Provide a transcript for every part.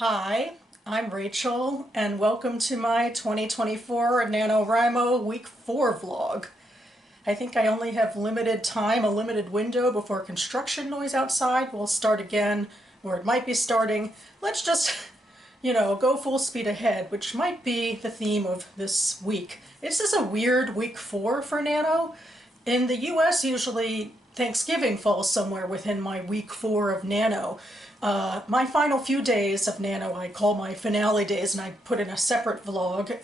Hi, I'm Rachel, and welcome to my 2024 NaNoWriMo Week 4 vlog. I think I only have limited time, a limited window before construction noise outside will start again, or it might be starting. Let's just, go full speed ahead, which might be the theme of this week. This is a weird week 4 for Nano. In the US, usually Thanksgiving falls somewhere within my week 4 of Nano. My final few days of Nano I call my finale days, and I put in a separate vlog.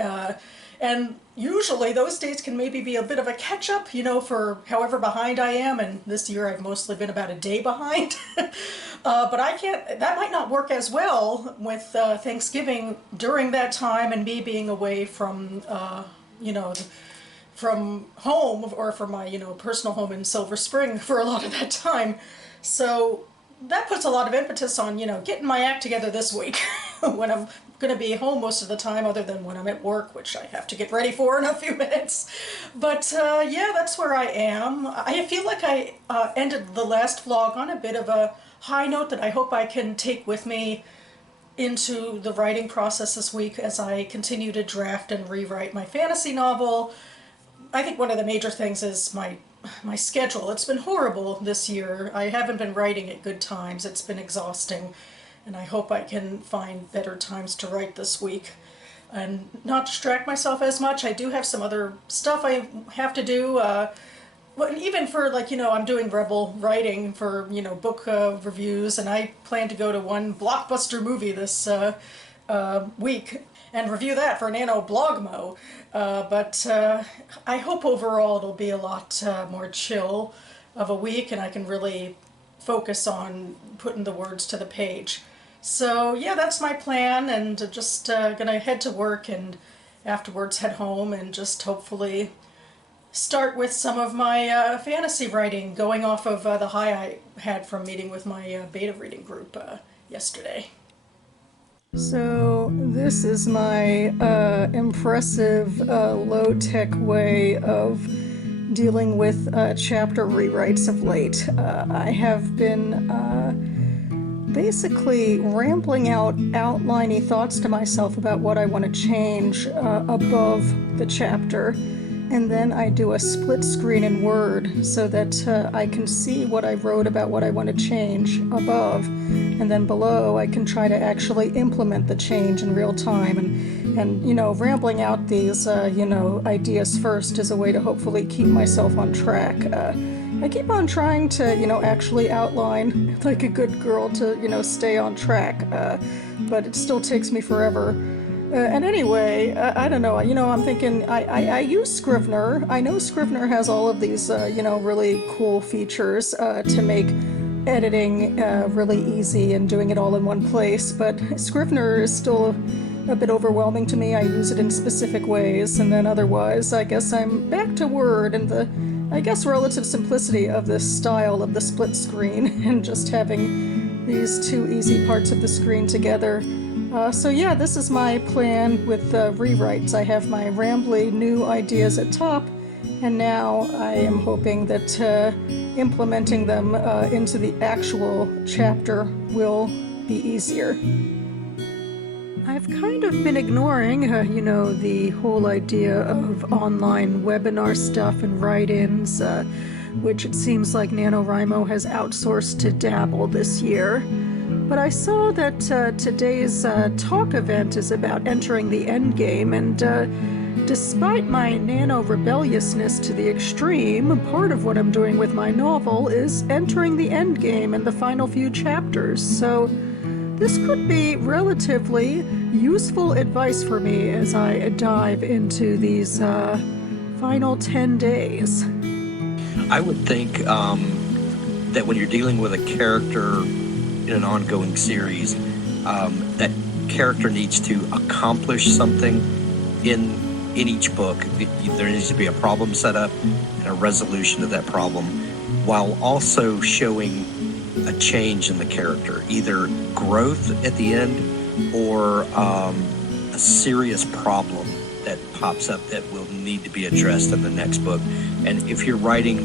And usually those days can maybe be a bit of a catch-up, for however behind I am, and this year I've mostly been about a day behind. But that might not work as well with Thanksgiving during that time and me being away from, from home, or from my, personal home in Silver Spring for a lot of that time. So that puts a lot of impetus on, getting my act together this week when I'm going to be home most of the time, other than when I'm at work, which I have to get ready for in a few minutes. But yeah, that's where I am. I feel like I ended the last vlog on a bit of a high note that I hope I can take with me into the writing process this week as I continue to draft and rewrite my fantasy novel. I think one of the major things is my schedule. It's been horrible this year. I haven't been writing at good times. It's been exhausting, and I hope I can find better times to write this week and not distract myself as much. I do have some other stuff I have to do. Well, even for, I'm doing Rebel writing for, book reviews, and I plan to go to one blockbuster movie this week and review that for NaNoWriMo. But I hope overall it'll be a lot more chill of a week, and I can really focus on putting the words to the page. So yeah, that's my plan, and just gonna head to work and afterwards head home and just hopefully start with some of my fantasy writing, going off of the high I had from meeting with my beta reading group yesterday. So this is my impressive low-tech way of dealing with chapter rewrites of late. I have been basically rambling out outliney thoughts to myself about what I want to change above the chapter, and then I do a split screen in Word so that I can see what I wrote about what I want to change above, and then below I can try to actually implement the change in real time. And rambling out these ideas first is a way to hopefully keep myself on track. I keep on trying to actually outline like a good girl to stay on track, but it still takes me forever. And anyway, I don't know, I'm thinking, I use Scrivener. I know Scrivener has all of these, really cool features to make editing really easy and doing it all in one place, but Scrivener is still a bit overwhelming to me. I use it in specific ways, and then otherwise, I guess I'm back to Word and the, relative simplicity of this style of the split screen and just having these two easy parts of the screen together. So yeah, this is my plan with rewrites. I have my rambly new ideas at top, and now I am hoping that implementing them into the actual chapter will be easier. I've kind of been ignoring, the whole idea of online webinar stuff and write-ins, which it seems like NaNoWriMo has outsourced to Dabble this year. But I saw that today's talk event is about entering the endgame, and despite my nano-rebelliousness to the extreme, part of what I'm doing with my novel is entering the endgame and the final few chapters, so this could be relatively useful advice for me as I dive into these final 10 days. I would think that when you're dealing with a character in an ongoing series, that character needs to accomplish something in each book. There needs to be a problem set up and a resolution of that problem, while also showing a change in the character, either growth at the end or a serious problem that pops up that will need to be addressed in the next book. And if you're writing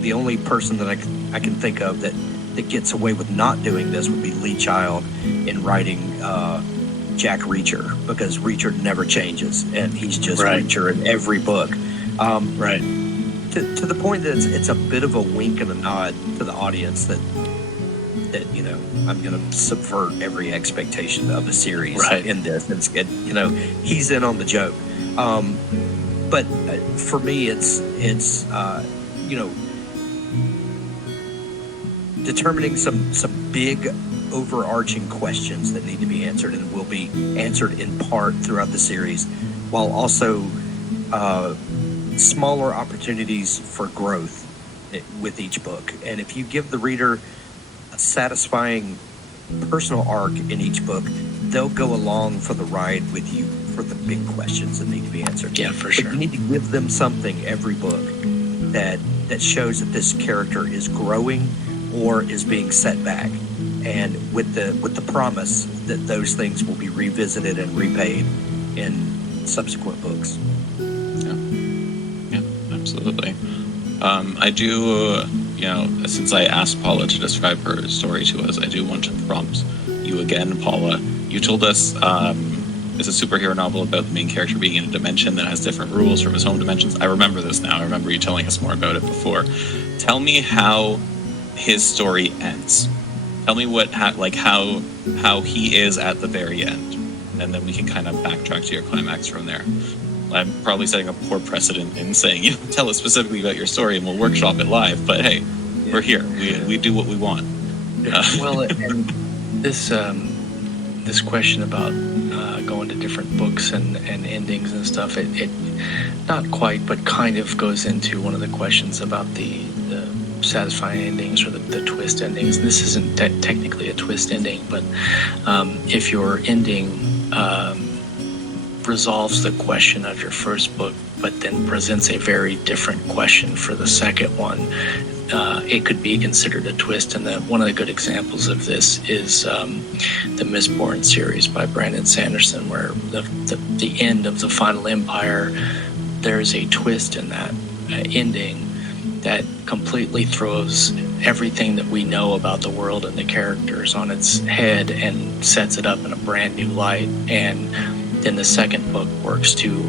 the only person that I can think of that that gets away with not doing this would be Lee Child in writing Jack Reacher, because Reacher never changes, and he's just Reacher in every book. Right. To the point that it's a bit of a wink and a nod to the audience that I'm going to subvert every expectation of a series in this. He's in on the joke. But for me, it's determining some big overarching questions that need to be answered and will be answered in part throughout the series, while also smaller opportunities for growth with each book. And if you give the reader a satisfying personal arc in each book, they'll go along for the ride with you for the big questions that need to be answered. Yeah, for sure. But you need to give them something every book that shows that this character is growing or is being set back, and with the promise that those things will be revisited and repaid in subsequent books. Yeah, absolutely. I do, since I asked Paula to describe her story to us, I do want to prompt you again, Paula. You told us it's a superhero novel about the main character being in a dimension that has different rules from his home dimensions. I remember this now. I remember you telling us more about it before. Tell me how his story ends. Tell me how he is at the very end, and then we can kind of backtrack to your climax from there. I'm probably setting a poor precedent in saying, tell us specifically about your story and we'll workshop it live, but hey, we're here. We do what we want. Well, and this question about going to different books and endings and stuff, it not quite, but kind of goes into one of the questions about the satisfying endings or the twist endings. This isn't technically a twist ending, but if your ending resolves the question of your first book, but then presents a very different question for the second one, it could be considered a twist. And one of the good examples of this is the Mistborn series by Brandon Sanderson, where the end of the Final Empire, there's a twist in that ending that completely throws everything that we know about the world and the characters on its head and sets it up in a brand new light. And then the second book works to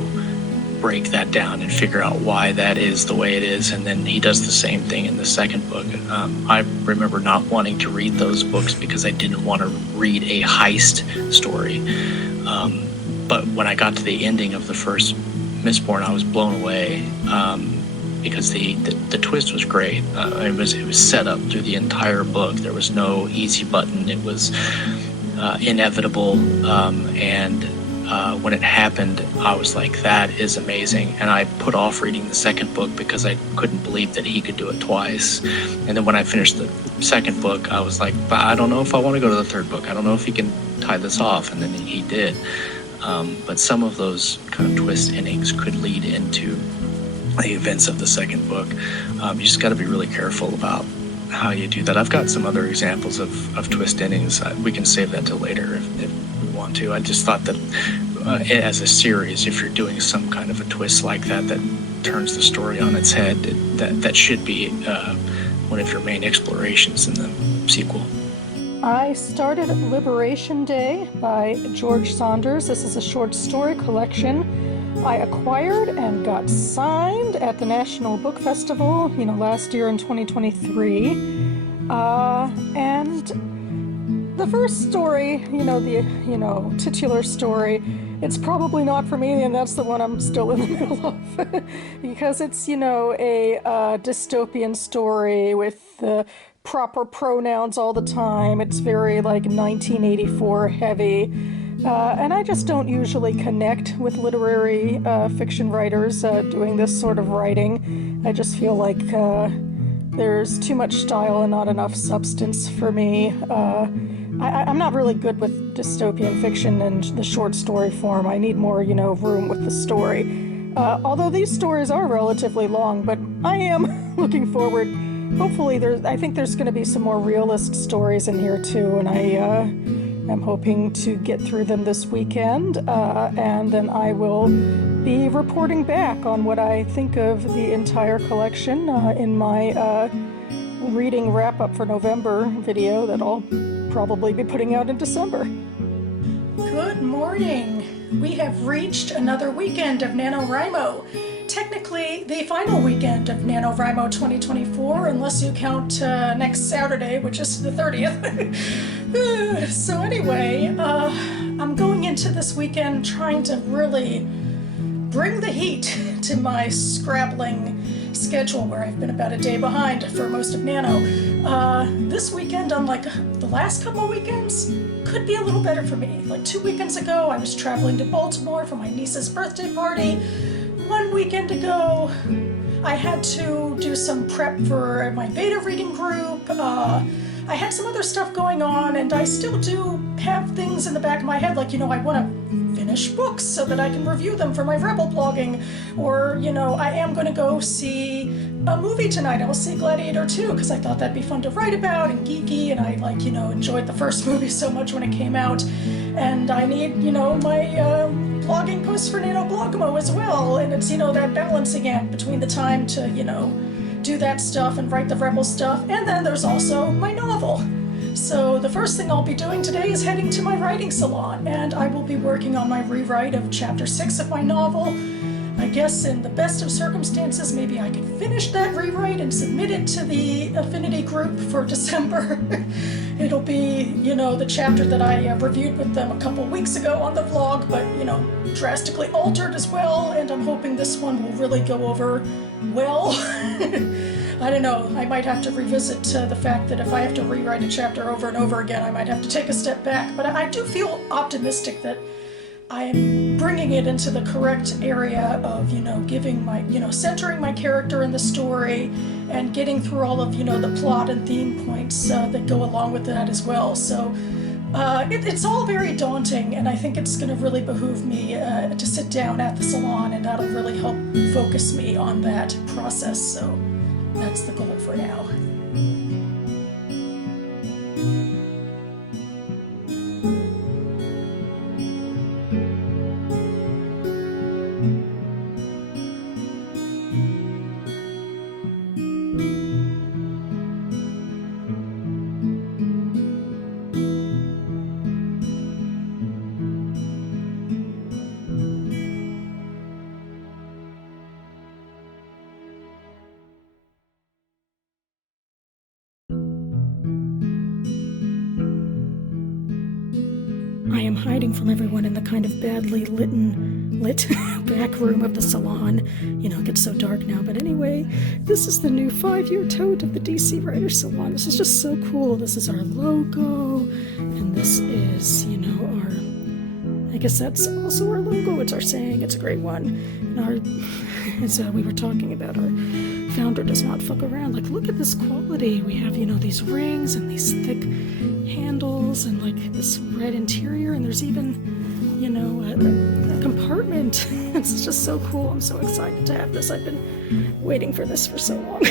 break that down and figure out why that is the way it is. And then he does the same thing in the second book. I remember not wanting to read those books because I didn't want to read a heist story. But when I got to the ending of the first Mistborn, I was blown away. Because the twist was great. It was set up through the entire book. There was no easy button. It was inevitable, and when it happened, I was like, that is amazing. And I put off reading the second book because I couldn't believe that he could do it twice. And then when I finished the second book, I was like, but I don't know if I want to go to the third book. I don't know if he can tie this off. And then he did. But some of those kind of twist endings could lead into the events of the second book. You just got to be really careful about how you do that. I've got some other examples of twist endings. We can save that till later if we want to. I just thought that as a series, if you're doing some kind of a twist like that turns the story on its head, that should be one of your main explorations in the sequel. I started Liberation Day by George Saunders. This is a short story collection I acquired and got signed at the National Book Festival, last year in 2023. And the first story, the titular story, it's probably not for me, and that's the one I'm still in the middle of. Because it's, a dystopian story with proper pronouns all the time. It's very, 1984 heavy. And I just don't usually connect with literary fiction writers doing this sort of writing. I just feel like there's too much style and not enough substance for me. I'm not really good with dystopian fiction and the short story form. I need more, room with the story. Although these stories are relatively long, but I am looking forward. Hopefully, I think there's going to be some more realist stories in here too, and I'm hoping to get through them this weekend, and then I will be reporting back on what I think of the entire collection in my reading wrap-up for November video that I'll probably be putting out in December. Good morning! We have reached another weekend of NaNoWriMo. Technically, the final weekend of NaNoWriMo 2024, unless you count next Saturday, which is the 30th. So anyway, I'm going into this weekend trying to really bring the heat to my scrabbling schedule, where I've been about a day behind for most of Nano. This weekend, unlike the last couple of weekends, could be a little better for me. Like 2 weekends ago, I was traveling to Baltimore for my niece's birthday party. 1 weekend ago, I had to do some prep for my beta reading group. I had some other stuff going on, and I still do have things in the back of my head, like, I want to finish books so that I can review them for my Rebel blogging, or, I am going to go see a movie tonight. I will see Gladiator 2, because I thought that'd be fun to write about and geeky, and I, enjoyed the first movie so much when it came out, and I need, my blogging posts for NaNoWriMo as well, and it's, that balancing act between the time to, do that stuff and write the Rebel stuff, and then there's also my novel. So the first thing I'll be doing today is heading to my writing salon, and I will be working on my rewrite of Chapter 6 of my novel. I guess in the best of circumstances, maybe I could finish that rewrite and submit it to the affinity group for December. It'll be, the chapter that I reviewed with them a couple weeks ago on the vlog, but, drastically altered as well, and I'm hoping this one will really go over well. I don't know, I might have to revisit the fact that if I have to rewrite a chapter over and over again, I might have to take a step back, but I do feel optimistic that I'm bringing it into the correct area of, giving my, centering my character in the story and getting through all of, the plot and theme points that go along with that as well. So it's all very daunting, and I think it's going to really behoove me to sit down at the salon, and that'll really help focus me on that process. So that's the goal for now. I am hiding from everyone in the kind of badly lit back room of the salon. It gets so dark now, but anyway, this is the new 5-year tote of the DC Writers Salon. This is just so cool. This is our logo, and this is, our, I guess that's also our logo. It's our saying. It's a great one. And as we were talking about, our founder does not fuck around. Like, look at this quality. We have, these rings and these thick handles and this red interior, and there's even, a compartment. It's just so cool. I'm so excited to have this. I've been waiting for this for so long.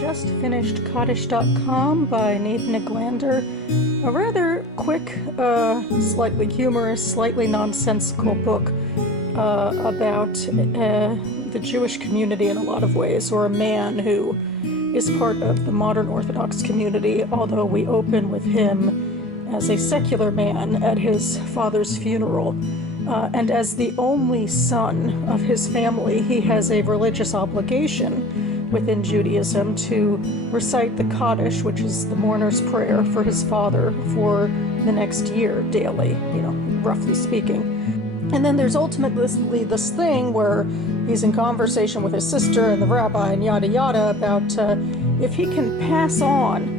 Just finished Cottage.com by Nathan Eglander. A rather quick, slightly humorous, slightly nonsensical book about the Jewish community in a lot of ways, or a man who is part of the modern Orthodox community, although we open with him as a secular man at his father's funeral. And as the only son of his family, he has a religious obligation within Judaism to recite the Kaddish, which is the mourner's prayer for his father, for the next year daily, roughly speaking. And then there's ultimately this thing where he's in conversation with his sister and the rabbi and yada yada about if he can pass on,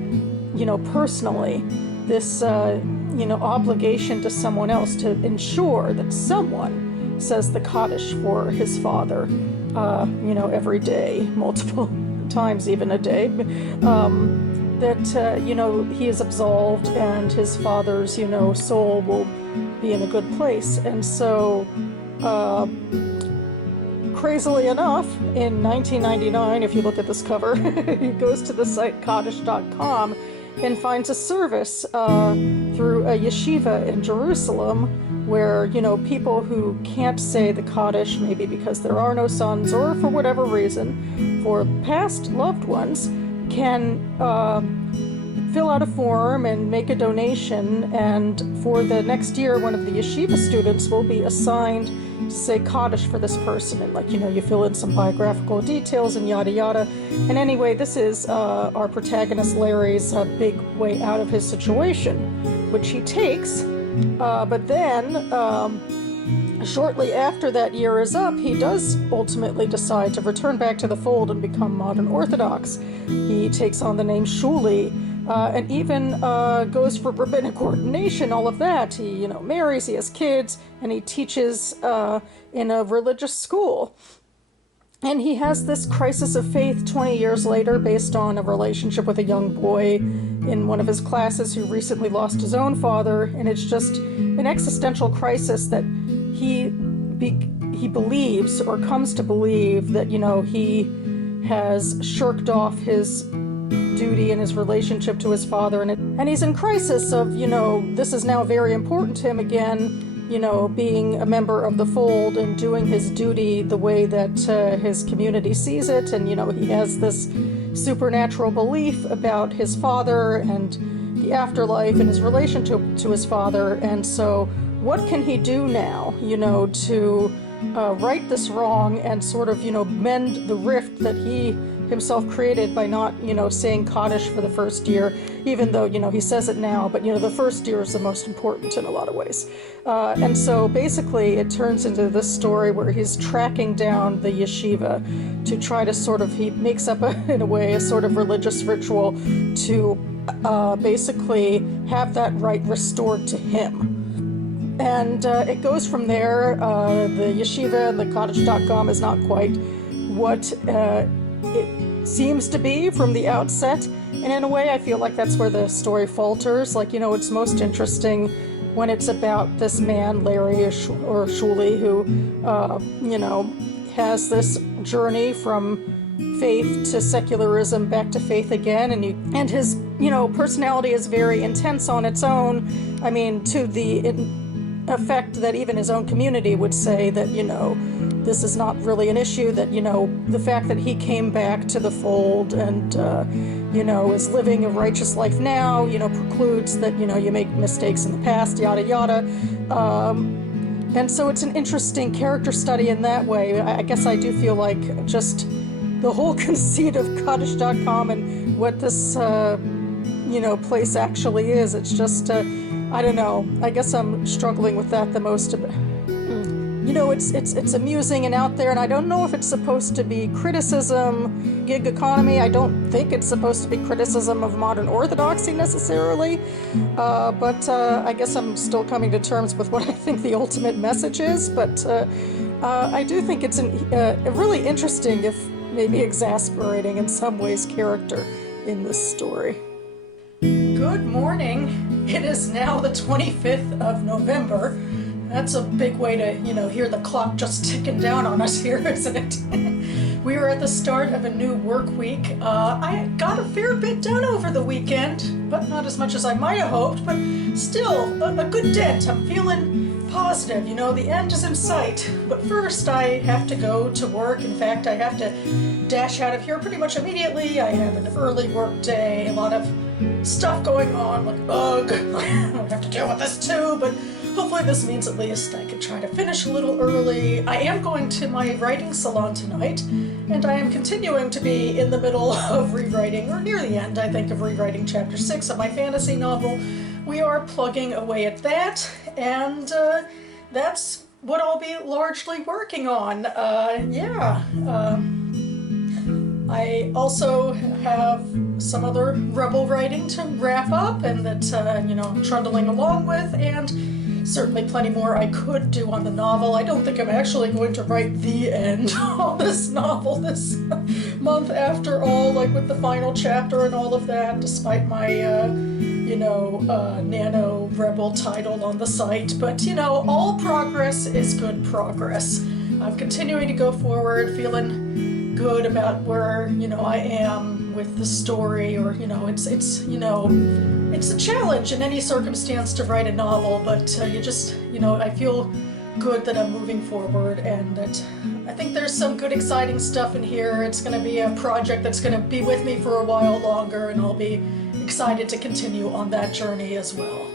personally, this, obligation to someone else to ensure that someone says the Kaddish for his father. every day, multiple times even a day, that, he is absolved and his father's, soul will be in a good place. And so, crazily enough, in 1999, if you look at this cover, he goes to the site Kaddish.com and finds a service through a yeshiva in Jerusalem where, people who can't say the Kaddish, maybe because there are no sons or for whatever reason, for past loved ones, can fill out a form and make a donation, and for the next year, one of the yeshiva students will be assigned to say Kaddish for this person, and you fill in some biographical details and yada yada. And anyway, this is our protagonist Larry's big way out of his situation, which he takes, but then shortly after that year is up, he does ultimately decide to return back to the fold and become modern Orthodox. He takes on the name Shuli, and even goes for rabbinic ordination, all of that. He, marries, he has kids, and he teaches in a religious school. And he has this crisis of faith 20 years later based on a relationship with a young boy in one of his classes who recently lost his own father. And it's just an existential crisis that he believes, or comes to believe, that, he has shirked off his duty and his relationship to his father. And he's in crisis of, this is now very important to him again, being a member of the fold and doing his duty the way that his community sees it. And, he has this supernatural belief about his father and the afterlife and his relationship to his father. And so what can he do now, to right this wrong and sort of, mend the rift that he himself created by not, saying Kaddish for the first year, even though, he says it now, but, the first year is the most important in a lot of ways. And so basically it turns into this story where he's tracking down the yeshiva to try to sort of, he makes up, in a way, a sort of religious ritual to basically have that right restored to him. And it goes from there. The yeshiva and the Kaddish.com is not quite what it seems to be from the outset. And in a way, I feel like that's where the story falters. It's most interesting when it's about this man, Larry or Shuli, who, has this journey from faith to secularism back to faith again. And his, personality is very intense on its own. I mean, to the effect that even his own community would say that, this is not really an issue, that, the fact that he came back to the fold and, is living a righteous life now, precludes that, you make mistakes in the past, yada, yada. And so it's an interesting character study in that way. I guess I do feel like just the whole conceit of Kaddish.com and what this, place actually is, it's just, I don't know. I guess I'm struggling with that the most. It's amusing and out there, and I don't know if it's supposed to be criticism, gig economy. I don't think it's supposed to be criticism of modern orthodoxy necessarily, but I guess I'm still coming to terms with what I think the ultimate message is. But I do think it's a really interesting, if maybe exasperating in some ways, character in this story. Good morning. It is now the 25th of November. That's a big way to, hear the clock just ticking down on us here, isn't it? We are at the start of a new work week. I got a fair bit done over the weekend, but not as much as I might have hoped, but still a good dent. I'm feeling positive. The end is in sight. But first, I have to go to work. In fact, I have to dash out of here pretty much immediately. I have an early work day, a lot of stuff going on, like, ugh, I have to deal with this too, but hopefully this means at least I can try to finish a little early. I am going to my writing salon tonight, and I am continuing to be in the middle of rewriting, or near the end, I think, of rewriting chapter 6 of my fantasy novel. We are plugging away at that, and that's what I'll be largely working on. I also have some other Rebel writing to wrap up and that, I'm trundling along with, and certainly plenty more I could do on the novel. I don't think I'm actually going to write the end on this novel this month after all, like with the final chapter and all of that, despite my, NaNoWriMo title on the site. But, all progress is good progress. I'm continuing to go forward, feeling good about where, I am with the story, or, it's a challenge in any circumstance to write a novel, but I feel good that I'm moving forward, and that I think there's some good, exciting stuff in here. It's going to be a project that's going to be with me for a while longer, and I'll be excited to continue on that journey as well.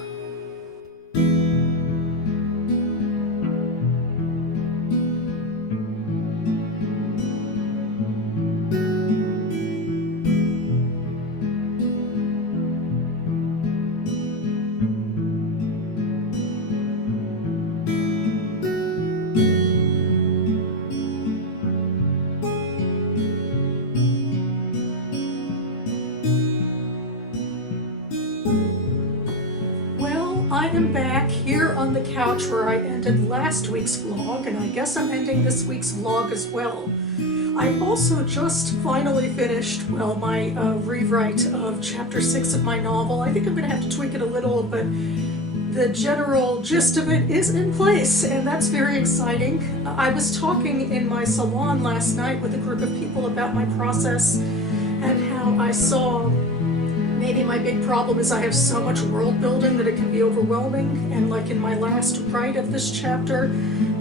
I am back here on the couch where I ended last week's vlog, and I guess I'm ending this week's vlog as well. I also just finally finished, my rewrite of chapter 6 of my novel. I think I'm going to have to tweak it a little, but the general gist of it is in place, and that's very exciting. I was talking in my salon last night with a group of people about my process and how I saw maybe my big problem is I have so much world building that it can be overwhelming, and like in my last write of this chapter,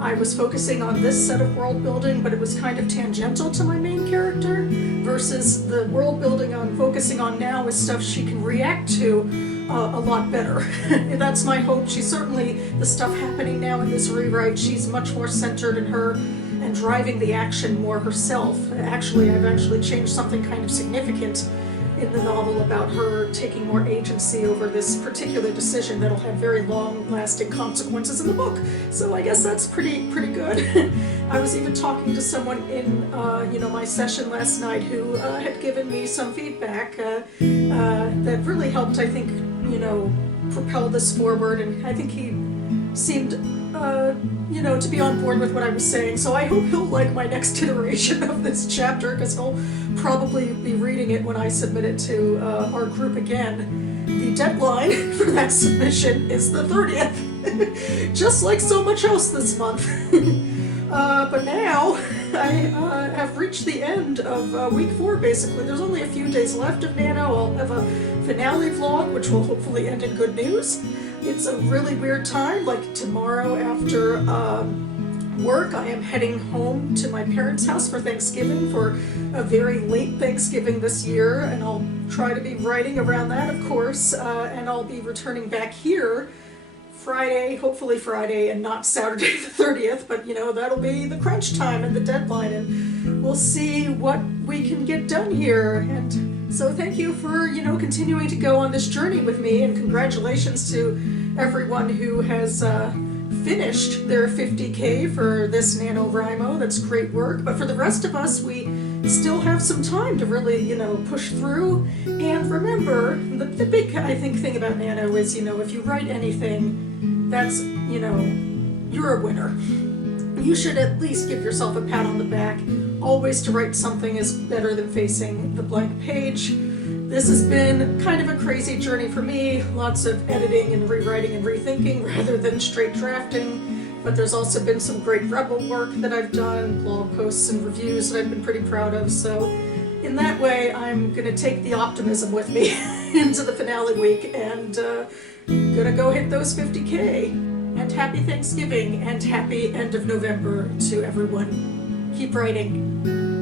I was focusing on this set of world building, but it was kind of tangential to my main character, versus the world building I'm focusing on now is stuff she can react to a lot better. That's my hope. She's certainly, the stuff happening now in this rewrite, she's much more centered in her and driving the action more herself. Actually, I've actually changed something kind of significant in the novel about her taking more agency over this particular decision that'll have very long-lasting consequences in the book. So I guess that's pretty good. I was even talking to someone in my session last night who had given me some feedback that really helped, I think, propel this forward, and I think he seemed to be on board with what I was saying. So I hope he'll like my next iteration of this chapter, because he'll probably be reading it when I submit it to our group again. The deadline for that submission is the 30th, just like so much else this month. But now I have reached the end of week 4, basically. There's only a few days left of Nano. I'll have a finale vlog, which will hopefully end in good news. It's a really weird time. Like tomorrow after work, I am heading home to my parents' house for Thanksgiving, for a very late Thanksgiving this year, and I'll try to be writing around that, of course, and I'll be returning back here Friday, hopefully Friday, and not Saturday the 30th, but that'll be the crunch time and the deadline, and we'll see what we can get done here. And so thank you for, continuing to go on this journey with me, and congratulations to everyone who has finished their 50K for this NaNoWriMo. That's great work. But for the rest of us, we still have some time to really, push through. And remember, the big, I think, thing about Nano is, if you write anything, that's, you're a winner. You should at least give yourself a pat on the back. Always to write something is better than facing the blank page. This has been kind of a crazy journey for me, lots of editing and rewriting and rethinking rather than straight drafting, but there's also been some great Rebel work that I've done, blog posts and reviews that I've been pretty proud of, so in that way I'm going to take the optimism with me into the finale week, and gonna go hit those 50K. And happy Thanksgiving and happy end of November to everyone. Keep writing.